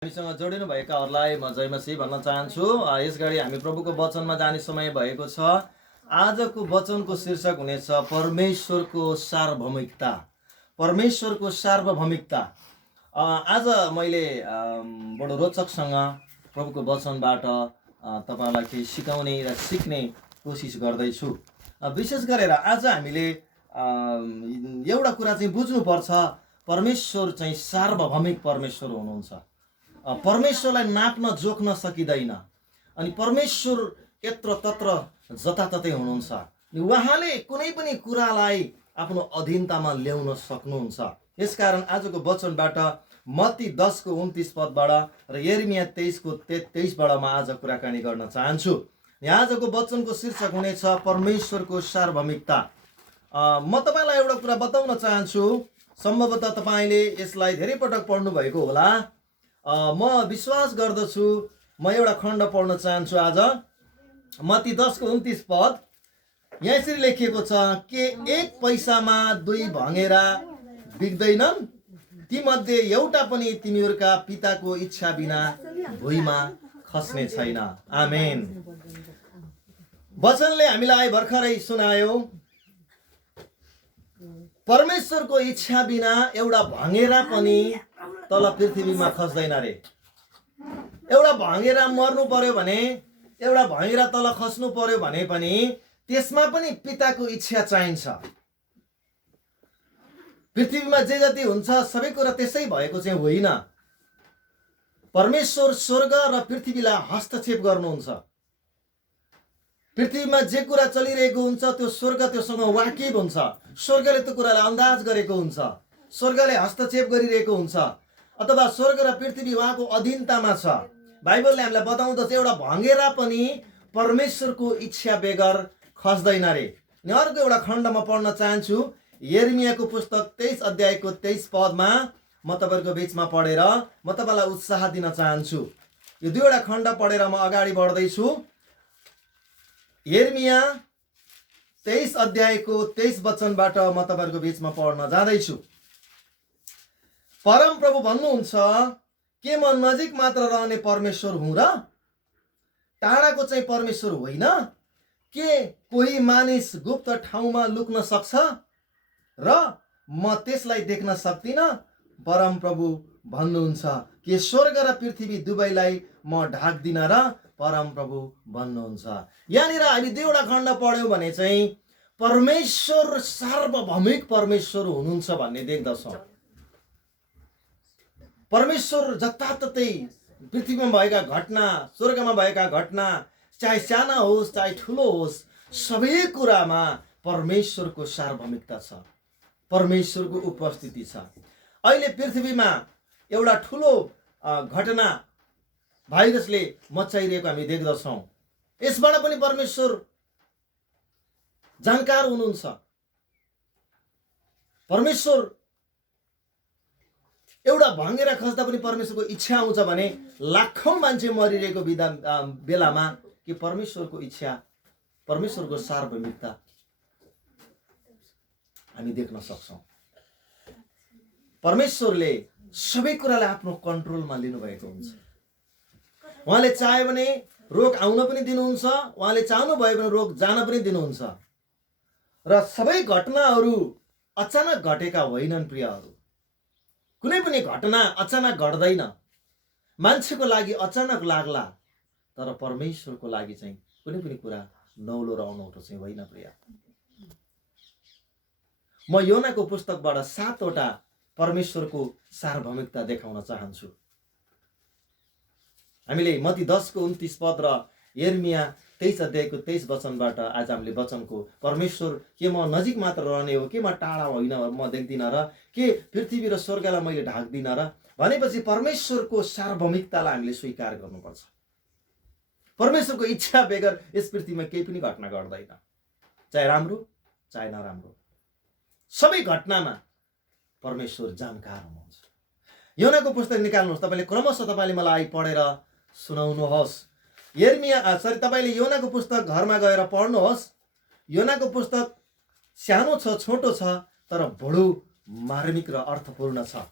हामीसँग जोडिनु भएकाहरूलाई म जय मसीह भन्न चाहन्छु। यसगरी हामी प्रभुको वचनमा जाने समय भएको छ। आजको वचनको शीर्षक हुनेछ परमेश्वरको सार्वभौमिकता। परमेश्वरको सार्वभौमिकता। आज मैले बडो रोचकसँग प्रभुको वचनबाट तपाईलाई केही सिकाउने र सिक्ने कोसिस गर्दैछु। विशेष गरेर आज हामीले एउटा कुरा चाहिँ बुझ्नुपर्छ, परमेश्वर चाहिँ सार्वभौमिक परमेश्वर हुनुहुन्छ। परमेश्वरलाई नाप्न जोख्न सकिँदैन। अनि परमेश्वर यत्र तत्र जताततै हुनुहुन्छ। उहाँले कुनै पनि कुरालाई आफ्नो अधीनतामा ल्याउन सक्नुहुन्छ। यसकारण आजको वचनबाट मत्ती 10 को 29 पदबाट र यिर्मया 23 को 23 बाट म आज कुराकानी गर्न चाहन्छु। आजको वचनको शीर्षक हुनेछ परमेश्वरको सार्वभौमिकता। म तपाईलाई एउटा कुरा बताउन चाहन्छु। सम्भवतः तपाईले यसलाई धेरै पटक पढ्नु भएको होला। म विश्वास गर्दछु। म एउटा खण्ड पढ्न चाहन्छु आज। मत्ती 10 को 29 पद। यहाँ यसरी लेखिएको छ, के एक पैसामा दुई भँगेरा बिग्दैनन्? तीमध्ये एउटा पनि तिमीहरूका पिताको इच्छा बिना भुइँमा खस्ने छैन। आमेन। वचनले हामीलाई भर्खरै सुनायो, परमेश्वरको इच्छा बिना एउटा भँगेरा पनि तल पृथ्वीमा खस्दैन रे। एउटा भँगेरा मर्नु पर्यो भने, एउटा भँगेरा तल खस्नु पर्यो भने पनि त्यसमा पनि पिताको इच्छा चाहिन्छ। पृथ्वीमा जे जति हुन्छ सबै कुरा त्यसै भएको चाहिँ होइन। परमेश्वर स्वर्ग र पृथ्वीलाई हस्तक्षेप गर्नुहुन्छ। पृथ्वीमा जे कुरा चलिरहेको हुन्छ त्यो स्वर्ग त्योसँग वाकिफ हुन्छ। स्वर्गले त्यो कुरालाई अन्दाज गरेको हुन्छ। स्वर्गले हस्तक्षेप गरिरहेको हुन्छ। अथवा स्वर्ग र पृथ्वी उहाँको अधीनतामा छ। बाइबलले हामीलाई बताउँदछ एउटा भँगेरा पनि परमेश्वरको इच्छा बेगर खस्दैन रे। अनि अर्को एउटा खण्ड म पढ्न चाहन्छु। यिर्मयाको पुस्तक 23 अध्यायको 23 पदमा म तपाईहरुको बीचमा पढेर म तपाईलाई उत्साह दिन चाहन्छु। यो दुईवटा खण्ड पढेर म अगाडि बढ्दैछु। यिर्मया 23 अध्यायको 23 वचनबाट म तपाईहरुको बीचमा पढ्न जाँदैछु। परम प्रभु भन्नुहुन्छ, के म नजिक मात्र रहने परमेश्वर हुँ र टाढाको चाहिँ परमेश्वर होइन? के कोही मानिस गुप्त ठाउँमा लुक्न सक्छ र म त्यसलाई देख्न सक्दिन? परम प्रभु भन्नुहुन्छ, के स्वर्ग र पृथ्वी दुवैलाई म ढाक्दिन र? परम प्रभु भन्नुहुन्छ। यहाँनिर हामी दुईवटा खण्ड पढ्यौँ भने चाहिँ परमेश्वर सार्वभौमिक परमेश्वर हुनुहुन्छ भन्ने देख्दछौँ। परमेश्वर जताततै पृथ्वीमा भएका घटना, स्वर्गमा भएका घटना, चाहे साना होस् चाहे ठुलो होस्, सबै कुरामा परमेश्वरको सार्वभौमिकता छ। परमेश्वरको उपस्थिति छ। अहिले पृथ्वीमा एउटा ठुलो घटना भाइरसले मचाइरहेको हामी देख्दछौँ। यसबाट पनि परमेश्वर जानकार हुनुहुन्छ। परमेश्वर एउटा भँगेरा खस्दा पनि परमेश्वरको इच्छा आउँछ भने लाखौं मान्छे मरिरहेको बेलामा कि परमेश्वरको इच्छा, परमेश्वरको सार्वभौमिकता हामी देख्न सक्छौँ। परमेश्वरले सबै कुरालाई आफ्नो कन्ट्रोलमा लिनुभएको हुन्छ। उहाँले चाहे भने रोग आउन पनि दिनुहुन्छ, उहाँले चाहनु भयो भने रोग जान पनि दिनुहुन्छ। र सबै घटनाहरू अचानक घटेका होइनन् प्रियहरू। कुनै पनि घटना अचानक घट्दैन। मान्छेको लागि अचानक लाग्ला, तर परमेश्वरको लागि चाहिँ कुनै पनि कुरा नौलो र अनौठो चाहिँ होइन प्रिय। म योनाको पुस्तकबाट 7 वटा परमेश्वरको सार्वभौमिकता देखाउन चाहन्छु। हामीले मत्ती 10 को 29 पद र यिर्मया 23 अध्यायको 23 वचनबाट आज हामीले वचनको परमेश्वर के म नजिक मात्र रहने हो, के म टाढा होइन म देख्दिन र, के पृथ्वी र स्वर्गलाई मैले ढाक्दिन र भनेपछि परमेश्वरको सार्वभौमिकतालाई हामीले स्वीकार गर्नुपर्छ। परमेश्वरको इच्छा बेगर यस पृथ्वीमा केही पनि घटना घट्दैन, चाहे राम्रो चाहे नराम्रो। सबै घटनामा परमेश्वर जानकार हुनुहुन्छ। योनाको पुस्तक निकाल्नुहोस्। तपाईले क्रमशः तपाईले मलाई पढेर सुनाउनुहोस्। तपाईले योनाको पुस्तक घरमा गएर पढ्नुहोस्। योनाको पुस्तक सानो छ, छोटो छ, तर बडो मार्मिक र अर्थपूर्ण छ।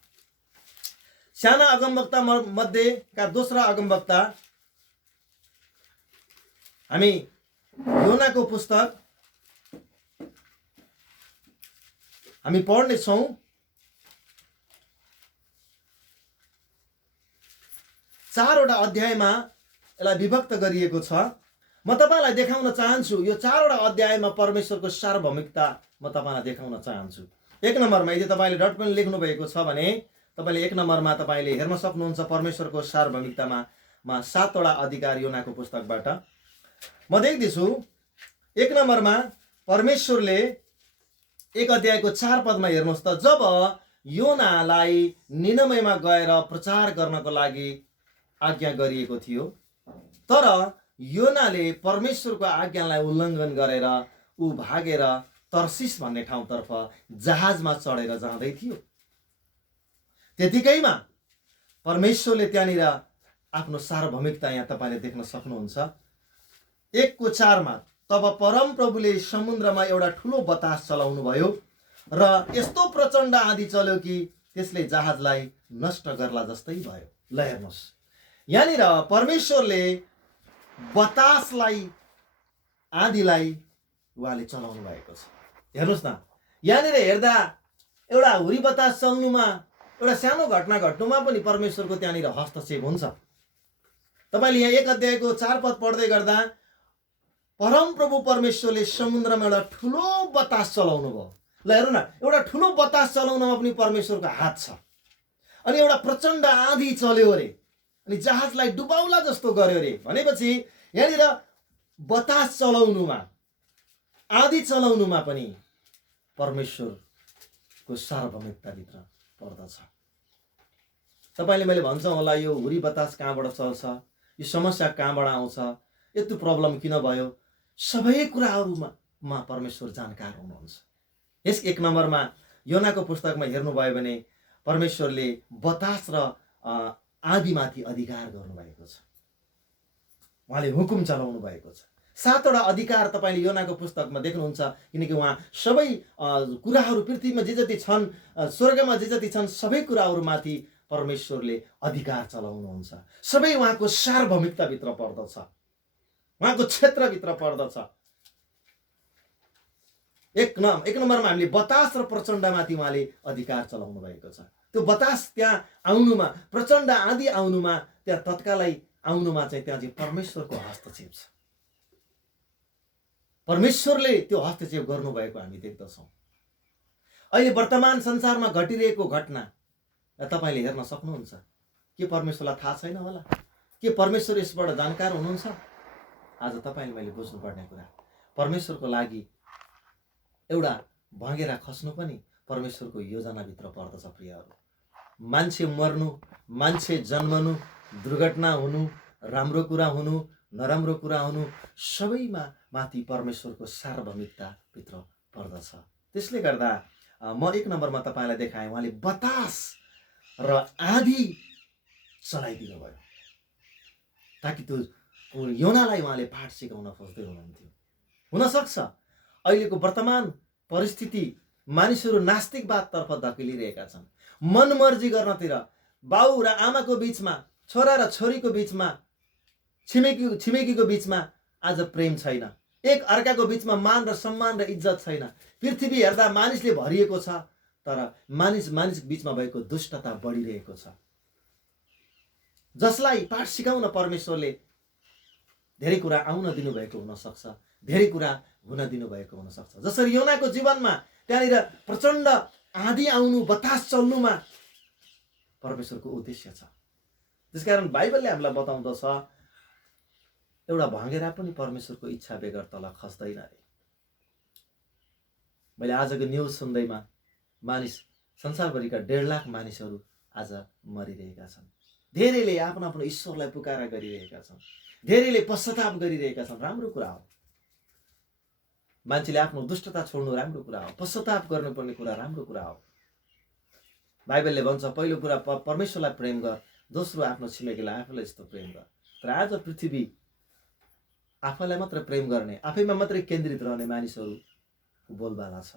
साना अगमवक्ता मध्येका दोस्रो अगमवक्ता हामी योनाको पुस्तक हामी पढ्नेछौँ। 4वटा अध्यायमा यसलाई विभक्त गरिएको छ। म तपाईलाई देखाउन चाहन्छु यो 4वटा अध्यायमा परमेश्वरको सार्वभौमिकता म तपाईलाई देखाउन चाहन्छु। 1 नम्बरमा यदि तपाईले डट पनि लेख्नु भएको छ भने तपाईले 1 नम्बरमा तपाईले हेर्न सक्नुहुन्छ परमेश्वरको सार्वभौमिकतामा 7वटा अधिकार योनाको पुस्तकबाट म देख्दैछु। 1 नम्बरमा परमेश्वरले 1 अध्यायको 4 पदमा हेर्नुहोस् त, जब योनालाई निनवेमा गएर प्रचार गर्नको लागि आज्ञा गरिएको थियो, तर योनाले परमेश्वरको आज्ञालाई उल्लङ्घन गरेर ऊ भागेर तर्सिस भन्ने ठाउँतर्फ जहाजमा चढेर जाँदै थियो। त्यतिकैमा परमेश्वरले त्यहाँनिर आफ्नो सार्वभौमिकता यहाँ तपाईले देख्न सक्नुहुन्छ। 1:4 मा तब परमप्रभुले समुद्रमा एउटा ठुलो बतास चलाउनु भयो र यस्तो प्रचण्ड आँधी चल्यो कि त्यसले जहाजलाई नष्ट गर्ला जस्तै भयो। ल हेर्नुहोस्, यहाँनिर परमेश्वरले बतासलाई आँधीलाई उहाँले चलाउनु भएको छ। हेर्नुहोस् न, यहाँनिर हेर्दा एउटा हुरी बतास चल्नुमा एउटा सानो घटना घट्नुमा पनि परमेश्वरको त्यहाँनिर हस्तक्षेप हुन्छ। तपाईले यहाँ 1 अध्यायको 4 पद पढ्दै गर्दा परमप्रभु परमेश्वरले समुद्रमा एउटा ठुलो बतास चलाउनु भयो। ल हेर्नु न, एउटा ठुलो बतास चलाउनमा पनि परमेश्वरको हात छ। अनि एउटा प्रचण्ड आँधी चल्यो अरे अनि जहाजलाई डुबाउला जस्तो गर्यो अरे भनेपछि यहाँनिर बतास चलाउनुमा आँधी चलाउनुमा पनि परमेश्वरको सार्वभौमिकताभित्र पर्दछ। तपाईले मैले भन्छौँ होला यो हुरी बतास कहाँबाट चल्छ, यो समस्या कहाँबाट आउँछ, यस्तो प्रब्लम किन भयो, सबै कुराहरूमा परमेश्वर जानकार हुनुहुन्छ। यस 1 नम्बरमा योनाको पुस्तकमा हेर्नुभयो भने परमेश्वरले बतास र आँधीमाथि अधिकार गर्नुभएको छ, उहाँले हुकुम चलाउनु भएको छ। 7वटा अधिकार तपाईले योनाको पुस्तकमा देख्नुहुन्छ, किनकि उहाँ सबै कुराहरू पृथ्वीमा जे जति छन्, स्वर्गमा जे जति छन्, सबै कुराहरूमाथि परमेश्वरले अधिकार चलाउनुहुन्छ। सबै उहाँको सार्वभौमिकताभित्र पर्दछ, उहाँको क्षेत्रभित्र पर्दछ। 1 नम्बरमा हामीले बतास र प्रचण्डमाथि उहाँले अधिकार चलाउनु भएको छ। त्यो बतास त्यहाँ आउनुमा, प्रचण्ड आँधी आउनुमा, त्यहाँ तत्कालै आउनुमा चाहिँ त्यहाँ चाहिँ परमेश्वरको हस्तक्षेप छ। परमेश्वरले त्यो हस्तक्षेप गर्नुभएको हामी देख्दछौँ। अहिले वर्तमान संसारमा घटिरहेको घटना तपाईले हेर्न सक्नुहुन्छ। के परमेश्वरलाई थाहा छैन होला? के परमेश्वर यसबाट जानकार हुनुहुन्छ? आज तपाईले मैले बुझ्नुपर्ने कुरा, परमेश्वरको लागि एउटा भँगेरा खस्नु पनि परमेश्वरको योजनाभित्र पर्दछ। प्रियहरू, मान्छे मर्नु, मान्छे जन्मनु, दुर्घटना हुनु, राम्रो कुरा हुनु, नराम्रो कुरा हुनु, सबैमा माथि परमेश्वरको सार्वभौमिकताभित्र पर्दछ। त्यसले गर्दा म 1 नम्बरमा तपाईलाई देखाएँ, उहाँले बतास र आँधी चलाइदिनु भयो ताकि त्यो योनालाई उहाँले पाठ सिकाउन खोज्दै हुनुहुन्थ्यो। हुनसक्छ अहिलेको वर्तमान परिस्थिति मानिसहरू नास्तिकवादतर्फ धकेलिरहेका छन्। मनमर्जी गर्नतिर, बाउ र आमाको बिचमा, छोरा र छोरीको बिचमा, छिमेकीको बिचमा आज प्रेम छैन। एक अर्काको बिचमा मान र सम्मान र इज्जत छैन। पृथ्वी हेर्दा मानिसले भरिएको छ, तर मानिस बिचमा भएको दुष्टता बढिरहेको छ, जसलाई पाठ सिकाउन परमेश्वरले धेरै कुरा आउन दिनुभएको हुनसक्छ, धेरै कुरा हुन दिनुभएको हुनसक्छ। जसरी योनाको जीवनमा त्यहाँनिर प्रचण्ड आँधी आउनु, बतास चल्नुमा परमेश्वरको उद्देश्य छ। त्यसकारण बाइबलले हामीलाई बताउँदछ एउटा भँगेरा पनि परमेश्वरको इच्छा बेगर तल खस्दैन अरे। मैले आजको न्युज सुन्दैमा संसारभरिका 1.5 लाख मानिसहरू आज मरिरहेका छन्। धेरैले आफ्नो आफ्नो ईश्वरलाई पुकारा गरिरहेका छन्, धेरैले पश्चाताप गरिरहेका छन्। राम्रो कुरा हो, मान्छेले आफ्नो दुष्टता छोड्नु राम्रो कुरा हो, पश्चाताप गर्नुपर्ने कुरा राम्रो कुरा हो। बाइबलले भन्छ पहिलो कुरा परमेश्वरलाई प्रेम गर, दोस्रो आफ्नो छिमेकीलाई आफूलाई जस्तो प्रेम गर। तर आज पृथ्वी आफूलाई मात्र प्रेम गर्ने, आफैमा मात्रै केन्द्रित रहने मानिसहरू बोलबाला छ।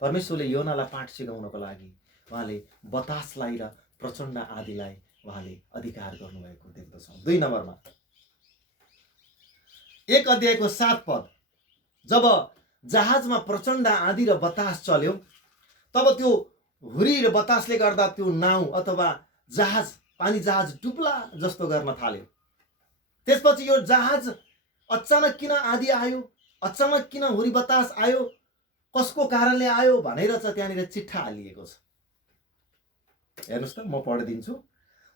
परमेश्वरले योनालाई पाठ सिकाउनको लागि उहाँले बतासलाई र प्रचण्ड आँधीलाई उहाँले अधिकार गर्नुभएको देख्दछौँ। 2 नम्बरमा 1 अध्यायको 7 पद, जब जहाजमा प्रचण्ड आँधी र बतास चल्यो तब त्यो हुरी र बतासले गर्दा त्यो नाउ अथवा जहाज, पानी जहाज डुब्ला जस्तो गर्न थाल्यो। त्यसपछि यो जहाज अचानक किन आँधी आयो, अचानक किन हुरी बतास आयो, कसको कारणले आयो भनेर चाहिँ त्यहाँनिर चिट्ठा हालिएको छ। हेर्नुहोस् त, म पढिदिन्छु।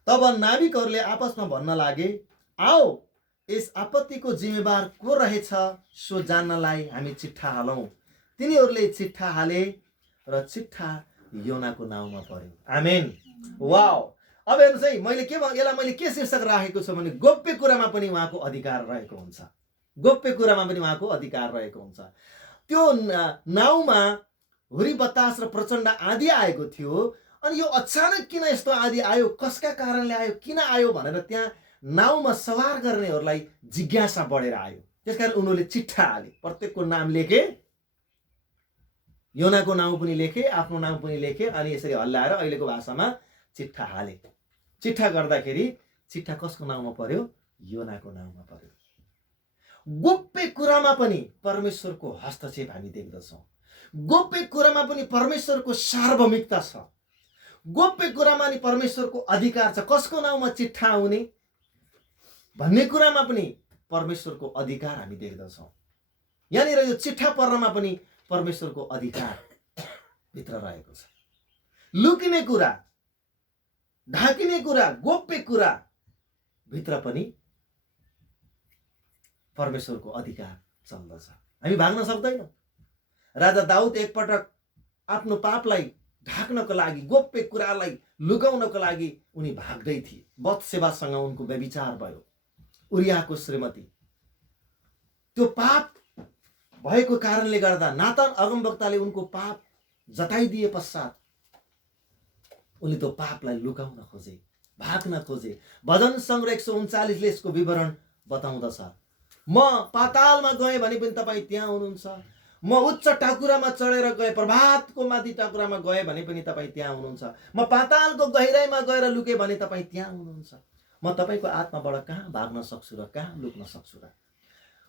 तब नाविकहरूले आपसमा भन्न लागे, आओ यस आपत्तिको जिम्मेवार को रहेछ सो जान्नलाई हामी चिट्ठा हालौँ। तिनीहरूले चिट्ठा हाले र चिट्ठा योनाको नाउँमा पर्यो। आमेन। वाओ। अब हेर्नुहोस् है, यसलाई मैले के शीर्षक राखेको छु भने गोप्य कुरामा पनि उहाँको अधिकार रहेको हुन्छ। गोप्य कुरामा पनि उहाँको अधिकार रहेको हुन्छ। त्यो नाउँमा हुरी बतास र प्रचण्ड आँधी आएको थियो, अनि यो अचानक किन यस्तो आँधी आयो, कसका कारणले आयो, किन आयो भनेर त्यहाँ नाउँमा सवार गर्नेहरूलाई जिज्ञासा बढेर आयो। त्यसकारण उनीहरूले चिट्ठा हाले, प्रत्येकको नाम लेखे, योनाको नाउँ पनि लेखे, आफ्नो नाम पनि लेखे, अनि यसरी हल्लाएर अहिलेको भाषामा चिट्ठा हाले। चिट्ठा गर्दाखेरि चिट्ठा कसको नाउँमा पर्यो? योनाको नाउँमा पर्यो। गोप्य कुरामा पनि परमेश्वरको हस्तक्षेप हामी देख्दछौँ। गोप्य कुरामा पनि परमेश्वरको सार्वभौमिकता छ। गोप्य कुरामा नि परमेश्वरको अधिकार छ। कसको नाउँमा चिट्ठा आउने भन्ने कुरामा पनि परमेश्वरको अधिकार हामी देख्दछौँ। यहाँनिर यो चिट्ठा पर्नमा पनि परमेश्वरको अधिकार भित्र रहेको छ। लुकिने कुरा, ढाकिने कुरा, गोप्य कुरा भित्र पनि परमेश्वरको अधिकार चल्दछ। हामी भाग्न सक्दैनौँ। राजा दाउद एकपटक आफ्नो पापलाई ढाक्नको लागि, गोप्य कुरालाई लुकाउनको लागि उनी भाग्दै थिए। बत्सेबासँग उनको व्यभिचार भयो, उरियाको श्रीमती। त्यो पाप भएको कारणले गर्दा नातान अगमवक्ताले उनको पाप जताइदिए पश्चात उनले त्यो पापलाई लुकाउन खोजे, भाग्न खोजे। भजन सङ्ग्रह 139ले यसको विवरण बताउँदछ। म पातालमा गएँ भने पनि तपाईँ त्यहाँ हुनुहुन्छ, म उच्च टाकुरामा चढेर गएँ, प्रभातको माथि टाकुरामा गएँ भने पनि तपाईँ त्यहाँ हुनुहुन्छ, म पातालको गहिराइमा गएर लुकेँ भने तपाईँ त्यहाँ हुनुहुन्छ। म तपाईँको आत्माबाट कहाँ भाग्न सक्छु र कहाँ लुक्न सक्छु र?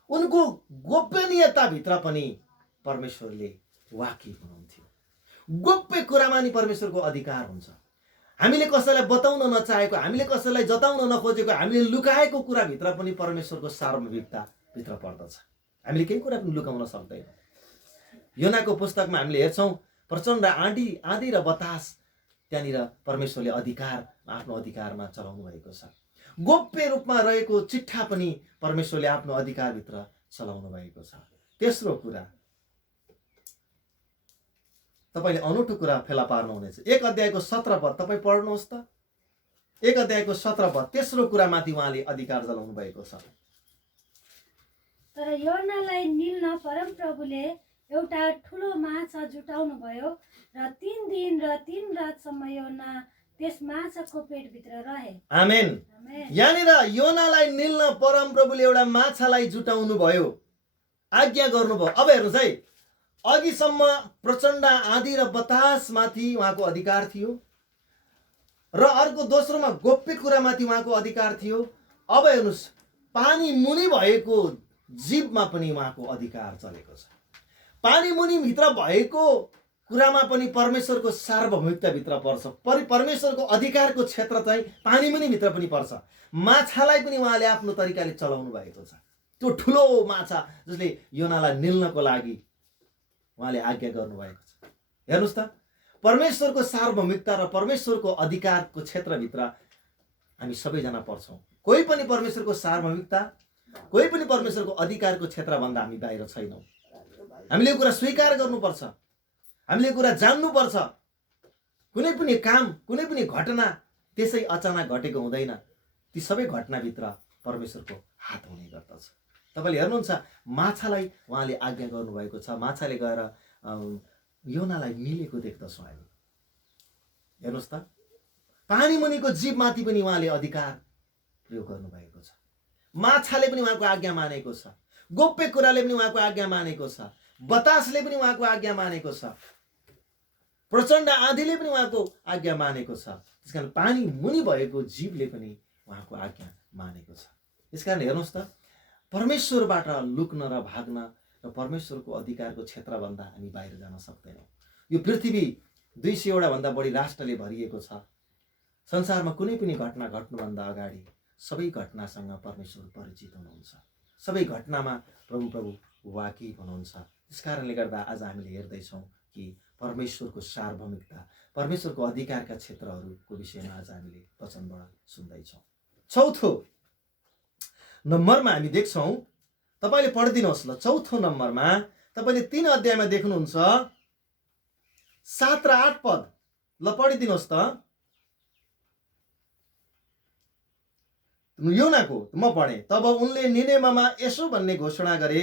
उनको गोपनीयताभित्र पनि परमेश्वरले वाकिफ हुनुहुन्थ्यो। गोप्य कुरामा नि परमेश्वरको अधिकार हुन्छ। हामीले कसैलाई बताउन नचाहेको, हामीले कसैलाई जताउन नखोजेको, हामीले लुकाएको कुराभित्र पनि परमेश्वरको सार्वभौमिकता भित्र पर्दछ। हामीले केही कुरा पनि लुकाउन सक्दैनौँ। योनाको पुस्तकमा हामीले हेर्छौँ, प्रचण्ड आँधी र बतास त्यहाँनिर परमेश्वरले आफ्नो अधिकारमा चलाउनु भएको छ। गोप्य रूपमा रहेको चिट्ठा पनि परमेश्वरले आफ्नो अधिकारभित्र चलाउनु भएको छ। तेस्रो कुरा, तपाईले अनौठो कुरा फेला पार्नुहुनेछ। 1 अध्यायको 17 पद तपाईँ पढ्नुहोस् त। 1 अध्यायको 17 पद, तेस्रो कुरामाथि उहाँले अधिकार चलाउनु भएको छ। तर योनालाई निल्न परमप्रभुले एउटा ठुलो माछा जुटाउनु भयो र 3 दिन र 3 रातसम्म योना त्यस माछाको पेटभित्र रहे। आमेन। यहाँनिर योनालाई निल्न परमप्रभुले एउटा माछालाई जुटाउनु भयो, आज्ञा गर्नुभयो। अब हेर्नुहोस् है, अघिसम्म प्रचण्ड आँधी र बतासमाथि उहाँको अधिकार थियो र अर्को दोस्रोमा गोप्य कुरामाथि उहाँको अधिकार थियो। अब हेर्नुहोस्, पानी मुनि भएको जीवमा पनि उहाँको अधिकार चलेको छ। पानी मुनि भित्र भएको कुरामा पनि परमेश्वरको सार्वभौमिकता भित्र पर्छ। परमेश्वरको अधिकारको क्षेत्र चाहिँ पानी मुनि भित्र पनि पर्छ। माछालाई पनि उहाँले आफ्नो तरिकाले चलाउनु भएको छ। त्यो ठुलो माछा जसले योनालाई निल्नको लागि उहाँले आज्ञा गर्नुभएको छ। हेर्नुहोस् त, परमेश्वरको सार्वभौमिकता र परमेश्वरको अधिकारको क्षेत्रभित्र हामी सबैजना पर्छौँ। कोही पनि परमेश्वरको सार्वभौमिकता, कोही पनि परमेश्वरको अधिकारको क्षेत्रभन्दा हामी बाहिर छैनौँ। हामीले यो कुरा स्वीकार गर्नुपर्छ, हामीले यो कुरा जान्नुपर्छ। कुनै पनि काम, कुनै पनि घटना त्यसै अचानक घटेको हुँदैन। ती सबै घटनाभित्र परमेश्वरको हात हुने गर्दछ। तपाईँले हेर्नुहुन्छ, माछालाई उहाँले आज्ञा गर्नुभएको छ, माछाले गएर योनालाई निलेको देख्दछौँ हामी। हेर्नुहोस् त, पानी मुनिको जीवमाथि पनि उहाँले अधिकार प्रयोग गर्नुभएको छ। माछाले पनि उहाँको आज्ञा मानेको छ, गोप्य कुराले पनि उहाँको आज्ञा मानेको छ, बतासले पनि उहाँको आज्ञा मानेको छ। प्रचण्ड आँधीले पनि उहाँको आज्ञा मानेको छ। त्यसकारण पानी मुनि भएको जीवले पनि उहाँको आज्ञा मानेको छ। यसकारण हेर्नुहोस् त, परमेश्वरबाट लुक्न र भाग्न र परमेश्वरको अधिकारको क्षेत्रभन्दा हामी बाहिर जान सक्दैनौँ। यो पृथ्वी 200 भन्दा बढी राष्ट्रले भरिएको छ। संसारमा कुनै पनि घटना घट्नुभन्दा अगाडि सबै घटनासँग परमेश्वर परिचित हुनुहुन्छ। सबै घटनामा प्रभु वाकिफ हुनुहुन्छ। त्यस कारणले गर्दा आज हामीले हेर्दैछौँ कि परमेश्वरको सार्वभौमिकता, परमेश्वरको अधिकारका क्षेत्रहरूको विषयमा आज हामीले वचनबाट सुन्दैछौँ। चौथो नम्बरमा हामी देख्छौँ, तपाईँले पढिदिनुहोस् ल। चौथो नम्बरमा तपाईँले 3 अध्यायमा देख्नुहुन्छ 7 र 8 पद। ल पढिदिनुहोस् त। योनाको म पढेँ। तब उनले निनेवेमा यसो भन्ने घोषणा गरे,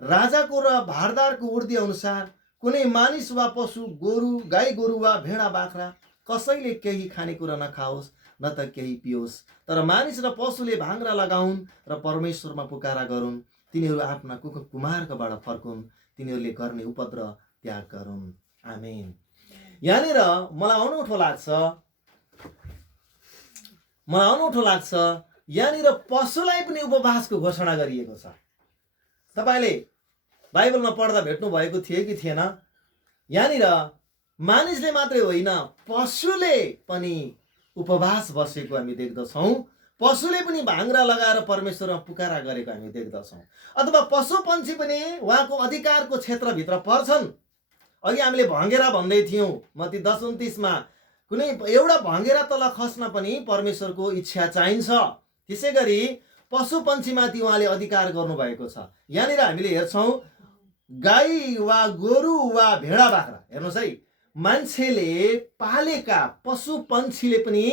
राजाको र भारदारको उर्दी अनुसार कुनै मानिस वा पशु, गोरु, गाई गोरु वा भेडा बाख्रा कसैले केही खानेकुरा नखाओस्, न त केही पियोस्। तर मानिस र पशुले भाङ्रा लगाउन् र परमेश्वरमा पुकारा गरून्। तिनीहरू आफ्ना कुमार्गबाट फर्कुन्। तिनीहरूले गर्ने उपद्रव त्याग गरून्। आमेन। यहाँनिर मलाई अनौठो लाग्छ, यहाँनिर पशुलाई पनि उपवासको घोषणा गरिएको छ। तपाईँले बाइबलमा पढ्दा भेट्नु भएको थियो कि थिएन? यहाँनिर मानिसले मात्रै होइन, पशुले पनि उपवास बसेको हामी देख्दछौँ। पशुले पनि भाङ्रा लगाएर परमेश्वरमा पुकारा गरेको हामी देख्दछौँ। अथवा पशु पन्छी पनि उहाँको अधिकारको क्षेत्रभित्र पर्छन्। अघि हामीले भँगेरा भन्दै थियौँ, मत्ती 10:29मा कुनै एउटा भँगेरा तल खस्न पनि परमेश्वरको इच्छा चाहिन्छ। त्यसै गरी पशु पन्छीमाथि उहाँले अधिकार गर्नुभएको छ। यहाँनिर हामीले हेर्छौँ, गाई वा गोरु वा भेडा बाख्रा, हेर्नुहोस् है, मान्छेले पालेका पशु पन्छीले पनि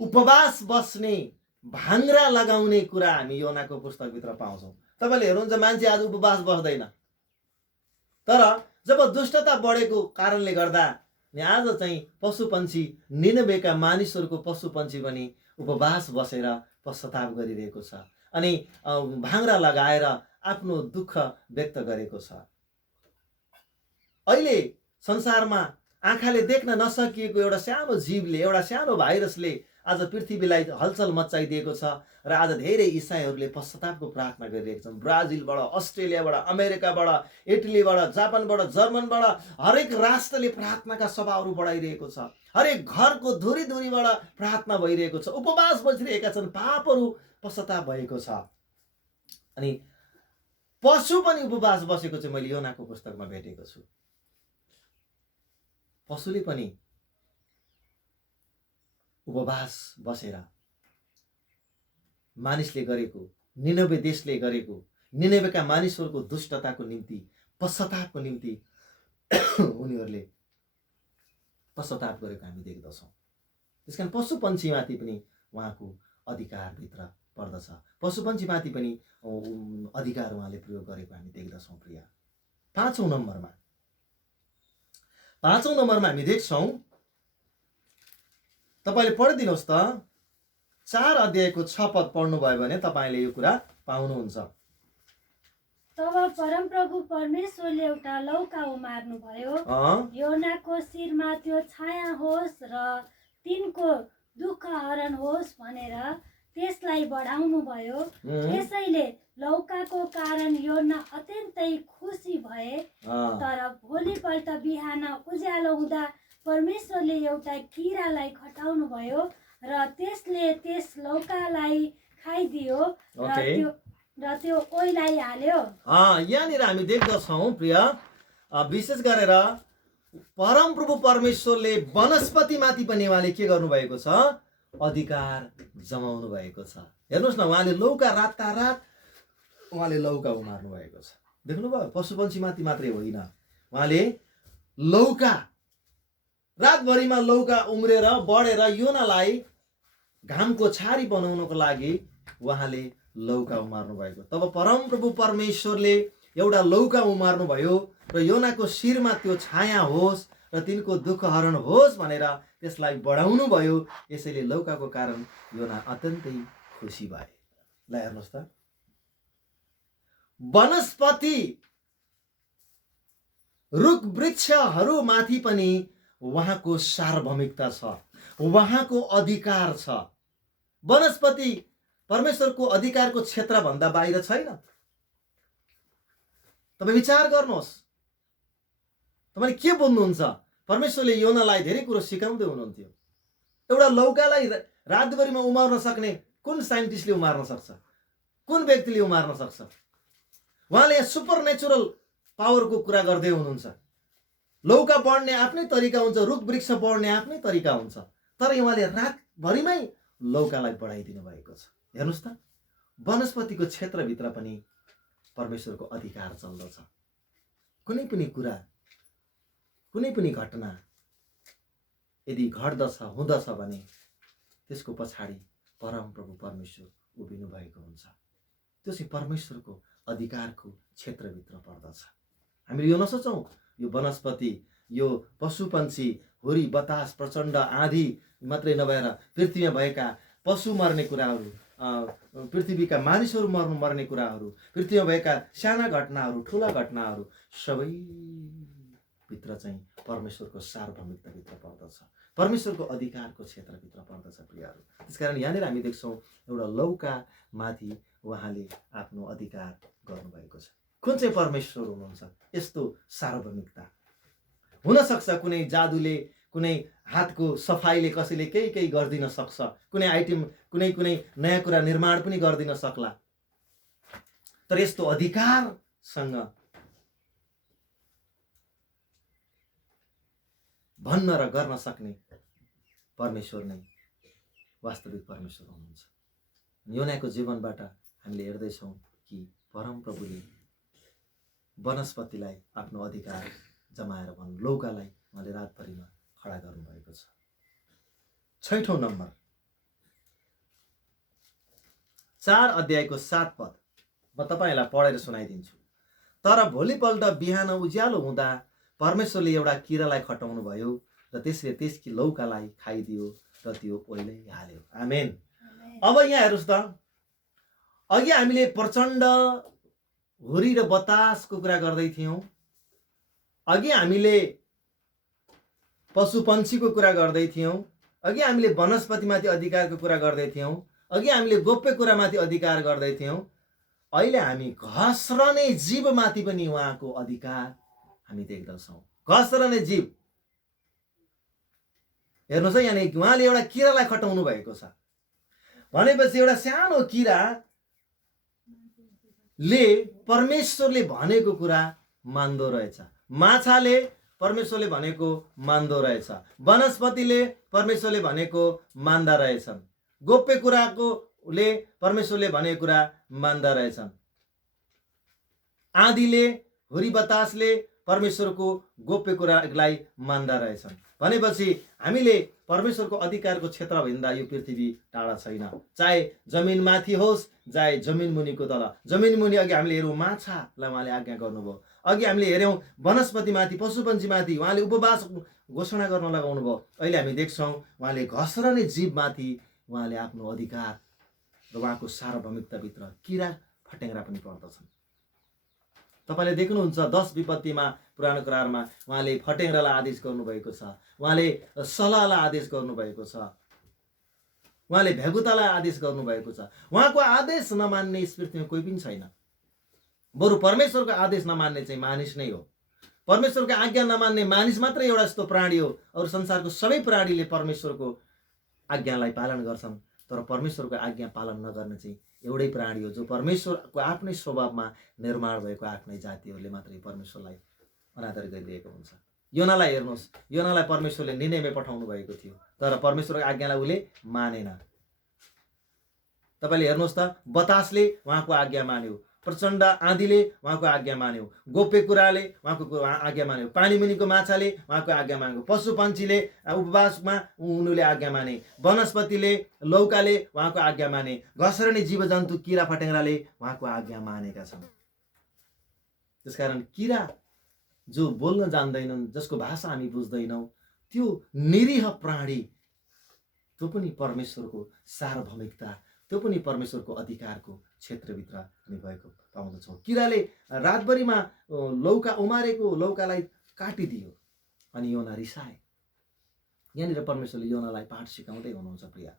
उपवास बस्ने, भाङ्रा लगाउने कुरा हामी योनाको पुस्तकभित्र पाउँछौँ। तपाईँले हेर्नुहुन्छ, मान्छे आज उपवास बस्दैन। तर जब दुष्टता बढेको कारणले गर्दा आज चाहिँ पशु पन्छी, निनेवेका मानिसहरूको पशु पन्छी पनि उपवास बसेर पश्चाताप गरिरहेको छ अनि भाङ्रा लगाएर आफ्नो दुःख व्यक्त गरेको छ। अहिले संसारमा आँखाले देख्न नसकिएको एउटा सानो जीवले, एउटा सानो भाइरसले आज पृथ्वीलाई हलचल मचाइदिएको छ र आज धेरै इसाईहरूले पश्चातापको प्रार्थना गरिरहेका छन्। ब्राजिलबाट, अस्ट्रेलियाबाट, अमेरिकाबाट, इटलीबाट, जापानबाट, जर्मनबाट हरेक राष्ट्रले प्रार्थनाका सभाहरू बढाइरहेको छ। हरेक घरको धुरी धुरीबाट प्रार्थना भइरहेको छ। उपवास बसिरहेका छन्, पापहरू पश्चाताप भएको छ। अनि पशु पनि उपवास बसेको चाहिँ मैले योनाको पुस्तकमा भेटेको छु। पशुले पनि उपवास बसेर मानिसले गरेको, निनेवे देशले गरेको, निनेवेका मानिसहरूको दुष्टताको निम्ति, पश्चातापको निम्ति उनीहरूले पश्चाताप गरेको हामी देख्दछौँ। त्यसकारण पशु पन्छीमाथि पनि उहाँको अधिकारभित्र पर्दछ। पशु पन्छीमाथि पनि अधिकार उहाँले प्रयोग गरेको हामी देख्दछौँ। प्रिय, 5औं नम्बरमा हामी देख्छौँ, तपाईँले पढिदिनुहोस् त। 4 अध्यायको 6 पद पढ्नुभयो भने तपाईँले यो कुरा पाउनुहुन्छ। तब परमप्रभु परमेश्वरले एउटा लौका उमार्नुभयो, योनाको शिरमा त्यो छाया होस् र तिनको दुःख हरण होस् भनेर त्यसलाई बढाउनु भयो। त्यसैले लौकाको कारण योना अत्यन्तै खुसी भए। तर भोलिपल्ट बिहान उज्यालो हुँदा परमेश्वरले एउटा किरालाई खटाउनु भयो र त्यसले त्यस लौकालाई खाइदियो र त्यो ओइलाई हाल्यो। यहाँनिर हामी देख्दछौँ प्रिय, विशेष गरेर परमप्रभु परमेश्वरले वनस्पतिमाथि पनि उहाँले के गर्नुभएको छ? अधिकार जमाउनु भएको छ। हेर्नुहोस् न, उहाँले लौका रातारात उहाँले लौका उमार्नु भएको छ। देख्नुभयो, पशुपन्छीमाथि मात्रै होइन, उहाँले लौका रातभरिमा लौका उम्रेर बढेर योनालाई घामको छारी बनाउनको लागि उहाँले लौका उमार्नु भएको। तब परमप्रभु परमेश्वरले एउटा लौका उमार्नु भयो र योनाको शिरमा त्यो छाया होस् र तिनको दुःख हरण होस् भनेर त्यसलाई बढाउनु भयो। यसैले लौकाको कारण योना अत्यन्तै खुसी भए। ल हेर्नुहोस् त, वनस्पति रुख वृक्षहरूमाथि पनि उहाँको सार्वभौमिकता छ, उहाँको अधिकार छ। वनस्पति परमेश्वरको अधिकारको क्षेत्रभन्दा बाहिर छैन। तपाईँ विचार गर्नुहोस्, तपाईँले के बुझ्नुहुन्छ? परमेश्वरले योनालाई धेरै कुरो सिकाउँदै हुनुहुन्थ्यो। एउटा लौकालाई रातभरिमा उमार्न सक्ने कुन साइन्टिस्टले उमार्न सक्छ? कुन व्यक्तिले उमार्न सक्छ? उहाँले यहाँ सुपर नेचुरल पावरको कुरा गर्दै हुनुहुन्छ। लौका बढ्ने आफ्नै तरिका हुन्छ, रुख वृक्ष बढ्ने आफ्नै तरिका हुन्छ, तर उहाँले रातभरिमै लौकालाई बढाइदिनु भएको छ। हेर्नुहोस् त, वनस्पतिको क्षेत्रभित्र पनि परमेश्वरको अधिकार चल्दछ। कुनै पनि कुरा, कुनै पनि घटना यदि घट्दछ, हुँदछ भने त्यसको पछाडि परमप्रभु परमेश्वर उभिनु भएको हुन्छ। त्यो चाहिँ परमेश्वरको अधिकारको क्षेत्रभित्र पर्दछ। हामीले यो नसोचौँ यो वनस्पति, यो पशुपन्छी, हुरी बतास, प्रचण्ड आँधी मात्रै नभएर पृथ्वीमा भएका पशु मर्ने कुराहरू, पृथ्वीका मानिसहरू मर्ने कुराहरू, पृथ्वीमा भएका साना घटनाहरू, ठुला घटनाहरू सबै भित्र चाहिँ परमेश्वरको सार्वभौमिकताभित्र पर्दछ, परमेश्वरको अधिकारको क्षेत्रभित्र पर्दछ प्रियहरू। त्यसकारण यहाँनिर हामी देख्छौँ एउटा लौका माथि उहाँले आफ्नो अधिकार गर्नुभएको छ। कुन चाहिँ परमेश्वर हुनुहुन्छ? यस्तो सार्वभौमिकता हुनसक्छ कुनै जादुले, कुनै हातको सफाइले कसैले केही गरिदिन सक्छ, कुनै आइटम, कुनै नयाँ कुरा निर्माण पनि गरिदिन सक्ला, तर यस्तो अधिकारसँग भन्न र गर्न सक्ने परमेश्वर नै वास्तविक परमेश्वर हुनुहुन्छ। योनाको जीवनबाट हामीले हेर्दैछौँ कि परमप्रभुले वनस्पतिलाई आफ्नो अधिकार जमाएर भन्नु, लौकालाई उहाँले रातभरिमा खडा गर्नुभएको छ। 6औं नम्बर 4 अध्यायको 7 पद म तपाईँलाई पढेर सुनाइदिन्छु। तर भोलिपल्ट बिहान उज्यालो हुँदा परमेश्वरले एउटा किरालाई खटाउनु भयो र त्यसले त्यसकी लौकालाई खाइदियो र त्यो ओइलै हाल्यो। आमेन। अब यहाँ हेर्नुहोस् त, अघि हामीले प्रचण्ड हुरी र बतासको कुरा गर्दै थियौँ, अघि हामीले पशुपन्छीको कुरा गर्दै थियौँ, अघि हामीले वनस्पतिमाथि अधिकारको कुरा गर्दै थियौँ, अघि हामीले गोप्य कुरामाथि अधिकार गर्दै थियौँ। अहिले हामी घस्रने जीवमाथि पनि उहाँको अधिकार हामी देख्दछौँ। घस्रने जीव, हेर्नुहोस् है, यहाँ उहाँले एउटा किरालाई खटाउनु भएको छ भनेपछि एउटा सानो किराले परमेश्वरले भनेको कुरा मान्दो रहेछ, माछाले परमेश्वरले भनेको मान्दो रहेछ, वनस्पतिले परमेश्वरले भनेको मान्दा रहेछन्, गोप्य कुराकोले परमेश्वरले भनेको कुरा मान्दा रहेछन्, आँधीले, हुरी बतासले परमेश्वरको गोप्य कुरालाई मान्दा रहेछन्। भनेपछि हामीले परमेश्वरको अधिकारको क्षेत्रभन्दा यो पृथ्वी टाढा छैन। चाहे जमिन माथि होस्, चाहे जमिन मुनिको तल। जमिन मुनि अघि हामीले हेऱ्यौँ माछालाई उहाँले आज्ञा गर्नुभयो, अघि हामीले हेऱ्यौँ वनस्पतिमाथि, पशुपन्छीमाथि उहाँले उपवास घोषणा गर्न लगाउनु भयो। अहिले हामी देख्छौँ उहाँले घस्रने जीवमाथि उहाँले आफ्नो अधिकार र उहाँको सार्वभौमिकताभित्र किरा फट्याङ्ग्रा पनि पर्दछन्। तपाईँले देख्नुहुन्छ 10 विपत्तिमा पुरानो करारमा उहाँले फट्याङ्ग्रालाई आदेश गर्नुभएको छ, उहाँले सलाहलाई आदेश गर्नुभएको छ, उहाँले भ्यागुतालाई आदेश गर्नुभएको छ। उहाँको आदेश नमान्ने यस पृथ्वीमा कोही पनि छैन। बरु परमेश्वरको आदेश नमान्ने चाहिँ मानिस नै हो। परमेश्वरको आज्ञा नमान्ने मानिस मात्रै एउटा यस्तो प्राणी हो। अरू संसारको सबै प्राणीले परमेश्वरको आज्ञालाई पालन गर्छन्, तर परमेश्वरको आज्ञा पालन नगर्ने चाहिँ एउटै प्राणी हो, जो परमेश्वरको आफ्नै स्वभावमा निर्माण भएको आफ्नै जातिहरूले मात्रै परमेश्वरलाई अनादर गरिरहेको हुन्छ। योनालाई हेर्नुहोस्, योनालाई परमेश्वरले निनेवे पठाउनु भएको थियो, तर परमेश्वरको आज्ञालाई उसले मानेन। तपाईँले हेर्नुहोस् त, बतासले उहाँको आज्ञा मान्यो, प्रचण्ड आँधीले उहाँको आज्ञा मान्यो, गोप्य कुराले उहाँको आज्ञा मान्यो, पानी मुनिको माछाले उहाँको आज्ञा मान्यो, पशुपन्छीले उपवासमा उनीहरूले आज्ञा माने, वनस्पतिले, लौकाले उहाँको आज्ञा माने, घस्रने जीवजन्तु किरा फट्याङ्ग्राले उहाँको आज्ञा मानेका छन्। त्यसकारण किरा जो बोल्न जान्दैनन्, जसको भाषा हामी बुझ्दैनौँ, त्यो निरीह प्राणी, त्यो पनि परमेश्वरको सार्वभौमिकता, त्यो पनि परमेश्वरको अधिकारको क्षेत्रभित्र हामी भएको पाउँदछौँ। किराले रातभरिमा लौका उमारेको लौकालाई काटिदियो अनि योना रिसाए। यहाँनिर परमेश्वरले योनालाई पाठ सिकाउँदै हुनुहुन्छ प्रिय।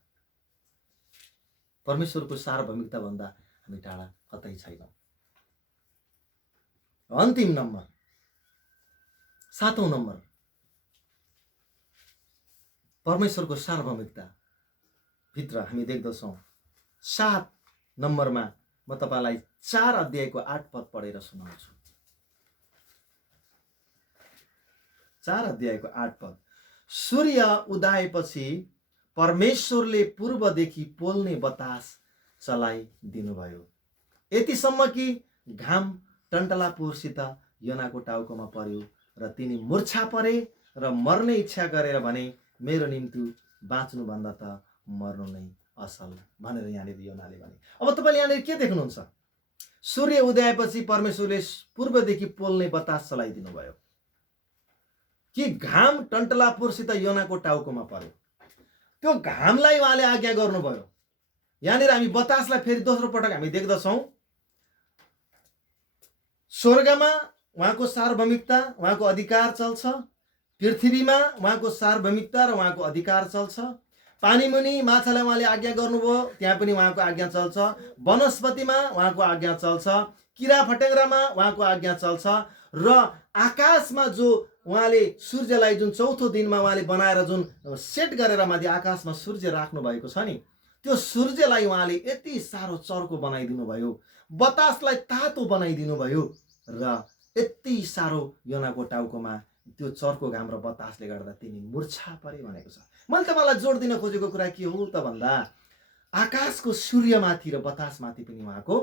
परमेश्वरको सार्वभौमिकता भन्दा हामी टाढा कतै छैनौँ। अन्तिम नम्बर, 7औं नम्बर, परमेश्वरको सार्वभौमिकता भित्र हामी देख्दछौँ 7 नम्बरमा म तपाईलाई 4 अध्यायको 8 पद पढेर सुनाउँछु। 4 अध्यायको 8 पद। सूर्य उदाएपछि परमेश्वरले पूर्वदेखि पोल्ने बतास चलाइदिनुभयो, यतिसम्म कि घाम टन्टलापुरसित योनाको टाउकोमा पर्यो र तिनी मूर्छा परे र मर्ने इच्छा गरेर भने मेरो निम्ति बाँच्नुभन्दा त मर्नु नै असल भनेर यहाँनिर योनाले भने। अब तपाईँले यहाँनिर के देख्नुहुन्छ? सूर्य उदयपछि परमेश्वरले पूर्वदेखि पोल्ने बतास चलाइदिनु भयो कि घाम टन्टलापुरसित योनाको टाउकोमा पर्यो। त्यो घामलाई उहाँले आज्ञा गर्नुभयो। यहाँनिर हामी बतासलाई फेरि दोस्रो पटक हामी देख्दछौँ। स्वर्गमा उहाँको सार्वभौमिकता, उहाँको अधिकार चल्छ। पृथ्वीमा उहाँको सार्वभौमिकता र उहाँको अधिकार चल्छ। पानीमुनि माछालाई उहाँले आज्ञा गर्नुभयो, त्यहाँ पनि उहाँको आज्ञा चल्छ। वनस्पतिमा उहाँको आज्ञा चल्छ। किरा फटेङ्ग्रामा उहाँको आज्ञा चल्छ। र आकाशमा जो उहाँले सूर्यलाई जुन चौथो दिनमा उहाँले बनाएर जुन सेट गरेर माथि आकाशमा सूर्य राख्नु भएको छ नि, त्यो सूर्यलाई उहाँले यति साह्रो चर्को बनाइदिनु भयो, बतासलाई तातो बनाइदिनु भयो र यति साह्रो योनाको टाउकोमा त्यो चर्को घाम र बतासले गर्दा तिनी मूर्छा परे भनेको छ। मैले तपाईँलाई जोड दिन खोजेको कुरा के हो त भन्दा आकाशको सूर्यमाथि र बतासमाथि पनि उहाँको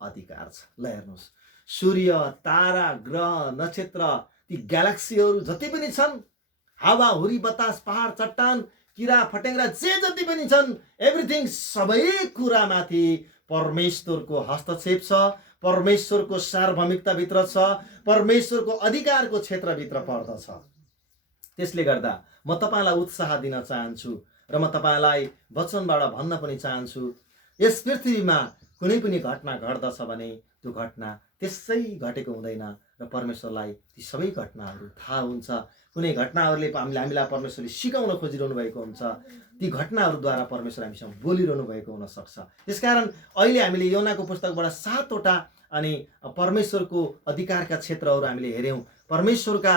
अधिकार छ। ल हेर्नुहोस्, सूर्य, तारा, ग्रह, नक्षत्र, ती ग्यालेक्सीहरू जति पनि छन्, हावाहुरी, बतास, पहाड, चट्टान, किरा फटेङ्ग्रा जे जति पनि छन्, एभ्रिथिङ, सबै कुरामाथि परमेश्वरको हस्तक्षेप छ, परमेश्वरको सार्वभौमिकताभित्र छ, परमेश्वरको अधिकारको क्षेत्रभित्र पर्दछ। त्यसले गर्दा म तपाईँलाई उत्साह दिन चाहन्छु र म तपाईँलाई वचनबाट भन्न पनि चाहन्छु, यस पृथ्वीमा कुनै पनि घटना घट्दछ भने त्यो घटना त्यसै घटेको हुँदैन र परमेश्वरलाई ती सबै घटनाहरू थाहा हुन्छ। कुनै घटनाहरूले हामीलाई परमेश्वरले सिकाउन खोजिरहनु भएको हुन्छ। ती घटनाहरूद्वारा परमेश्वर हामीसँग बोलिरहनु भएको हुनसक्छ। त्यसकारण अहिले हामीले योनाको पुस्तकबाट 7 वटा अनि परमेश्वरको अधिकारका क्षेत्रहरू हामीले हेऱ्यौँ। परमेश्वरका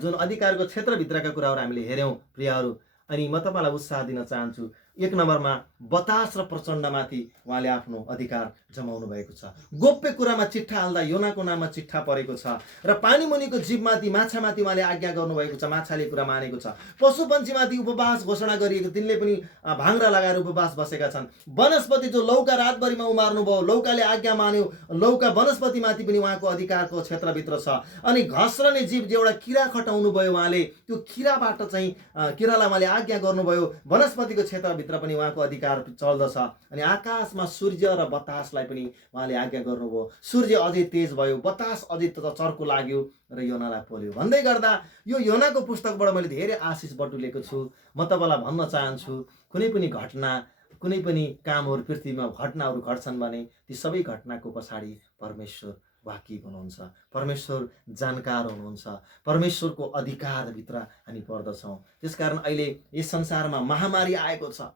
जुन अधिकारको क्षेत्रभित्रका कुराहरू हामीले हेऱ्यौँ प्रियहरू। अनि म तपाईँलाई उत्साह दिन चाहन्छु, 1 नम्बरमा बतास र प्रचण्डमाथि उहाँले आफ्नो अधिकार जमाउनु भएको छ। गोप्य कुरामा चिट्ठा हाल्दा योनाको नाममा चिट्ठा परेको छ र पानी मुनिको जीवमाथि, माछामाथि उहाँले आज्ञा गर्नुभएको छ, माछाले कुरा मानेको छ। पशु पन्छीमाथि उपवास घोषणा गरिएको, तिनले पनि भाङ्रा लगाएर उपवास बसेका छन्। वनस्पति जो लौका रातभरिमा उमार्नु भयो, लौकाले आज्ञा मान्यो, लौका वनस्पतिमाथि पनि उहाँको अधिकारको क्षेत्रभित्र छ। अनि घस्रने जीव जो एउटा किरा खटाउनु भयो उहाँले, त्यो किराबाट चाहिँ किरालाई उहाँले आज्ञा गर्नुभयो, वनस्पतिको क्षेत्रभित्र पनि उहाँको अधिकार चल्दछ। अनि आकाशमा सूर्य र बतासलाई पनि उहाँले आज्ञा गर्नुभयो। सूर्य अझै तेज भयो, बतास अझै चर्को लाग्यो र योनालाई पोल्यो। भन्दै गर्दा यो योनाको पुस्तकबाट मैले धेरै आशिष बटुलेको छु। म तपाईँलाई भन्न चाहन्छु, कुनै पनि घटना, कुनै पनि कामहरू पृथ्वीमा घटनाहरू घट्छन् भने ती सबै घटनाको पछाडि परमेश्वर वाकिफ हुनुहुन्छ, परमेश्वर जानकार हुनुहुन्छ, परमेश्वरको अधिकारभित्र हामी पर्दछौँ। त्यसकारण अहिले यस संसारमा महामारी आएको छ।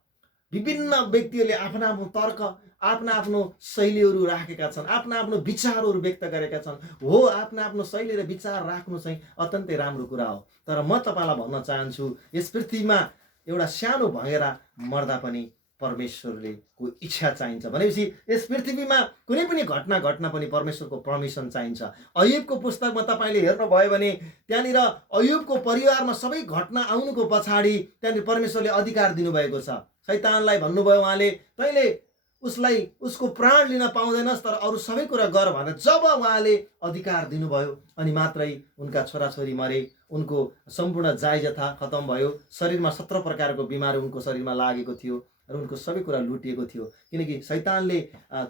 विभिन्न व्यक्तिहरूले आफ्ना आफ्नो तर्क, आफ्ना आफ्नो शैलीहरू राखेका छन्, आफ्ना आफ्नो विचारहरू व्यक्त गरेका छन्। हो, आफ्ना आफ्नो शैली र विचार राख्नु चाहिँ अत्यन्तै राम्रो कुरा हो। तर म तपाईँलाई भन्न चाहन्छु, यस पृथ्वीमा एउटा सानो भँगेरा मर्दा पनि परमेश्वरले को इच्छा चाहिन्छ भनेपछि यस पृथ्वीमा कुनै पनि घटना घट्न पनि परमेश्वरको पर्मिसन चाहिन्छ। अयुबको पुस्तकमा तपाईँले हेर्नुभयो भने त्यहाँनिर अयुबको परिवारमा सबै घटना आउनुको पछाडि त्यहाँनिर परमेश्वरले अधिकार दिनुभएको छ। शैतानलाई भन्नुभयो उहाँले, तैँले उसलाई उसको प्राण लिन पाउँदैनस्, तर अरू सबै कुरा गर भनेर जब उहाँले अधिकार दिनुभयो अनि मात्रै उनका छोराछोरी मरे, उनको सम्पूर्ण जायजथा खतम भयो, शरीरमा 17 प्रकारको बिमारी उनको शरीरमा लागेको थियो र उनको सबै कुरा लुटिएको थियो। किनकि शैतानले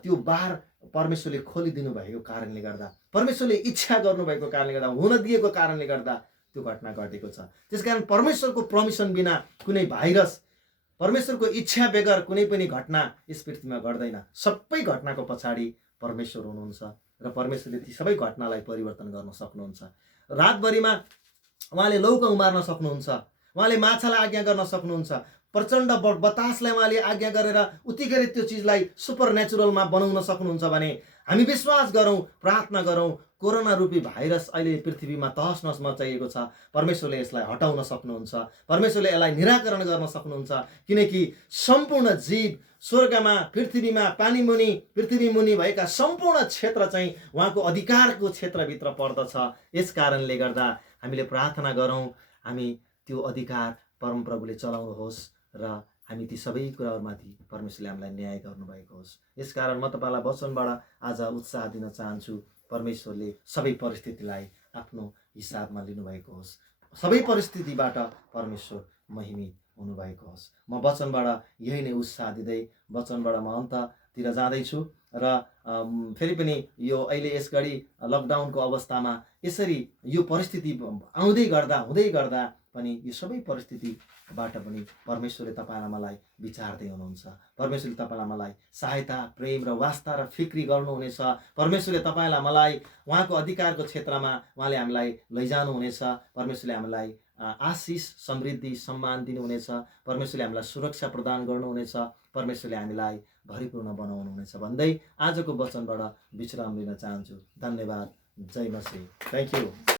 त्यो बार परमेश्वरले खोलिदिनु भएको कारणले गर्दा, परमेश्वरले इच्छा गर्नुभएको कारणले गर्दा, हुन दिएको कारणले गर्दा त्यो घटना घटेको छ। त्यसकारण परमेश्वरको पर्मिसन बिना कुनै भाइरस, परमेश्वरको इच्छा बेगर कुनै पनि घटना यस पृथ्वीमा घट्दैन। सबै घटनाको पछाडि परमेश्वर हुनुहुन्छ र परमेश्वरले ती सबै घटनालाई परिवर्तन गर्न सक्नुहुन्छ। रातभरिमा उहाँले लौका उमार्न सक्नुहुन्छ, उहाँले माछालाई आज्ञा गर्न सक्नुहुन्छ, प्रचण्ड बतासलाई उहाँले आज्ञा गरेर उतिखेर त्यो चिजलाई सुपर नेचुरलमा बनाउन सक्नुहुन्छ भने हामी विश्वास गरौँ, प्रार्थना गरौँ। कोरोना रूपी भाइरस अहिले पृथ्वीमा तहस नहस मचाइएको छ, परमेश्वरले यसलाई हटाउन सक्नुहुन्छ, परमेश्वरले यसलाई निराकरण गर्न सक्नुहुन्छ। किनकि सम्पूर्ण जीव स्वर्गमा, पृथ्वीमा, पानी मुनि, पृथ्वी मुनि भएका सम्पूर्ण क्षेत्र चाहिँ उहाँको अधिकारको क्षेत्रभित्र पर्दछ। यस कारणले गर्दा हामीले प्रार्थना गरौँ, हामी त्यो अधिकार परमप्रभुले चलाउनुहोस् र हामी ती सबै कुराहरूमाथि परमेश्वरले हामीलाई न्याय गर्नुभएको होस्। यसकारण म तपाईँलाई वचनबाट आज उत्साह दिन चाहन्छु। परमेश्वरले सबै परिस्थितिलाई आफ्नो हिसाबमा लिनुभएको होस्, सबै परिस्थितिबाट परमेश्वर महिमित हुनुभएको होस्। म वचनबाट यही नै उत्साह दिँदै वचनबाट म अन्ततिर जाँदैछु र फेरि पनि यो अहिले यसघडी लकडाउनको अवस्थामा यसरी यो परिस्थिति आउँदै गर्दा हुँदै गर्दा पनि यो सबै परिस्थितिबाट पनि परमेश्वरले तपाईँलाई मलाई विचार्दै हुनुहुन्छ। परमेश्वरले तपाईँलाई मलाई सहायता, प्रेम र वास्ता र फिक्री गर्नुहुनेछ। परमेश्वरले तपाईँलाई मलाई उहाँको अधिकारको क्षेत्रमा उहाँले हामीलाई लैजानुहुनेछ। परमेश्वरले हामीलाई आशिष, समृद्धि, सम्मान दिनुहुनेछ। परमेश्वरले हामीलाई सुरक्षा प्रदान गर्नुहुनेछ। परमेश्वरले हामीलाई भरिपूर्ण बनाउनुहुनेछ भन्दै आजको वचनबाट विश्राम लिन चाहन्छु। धन्यवाद। जय मसीह। Thank you.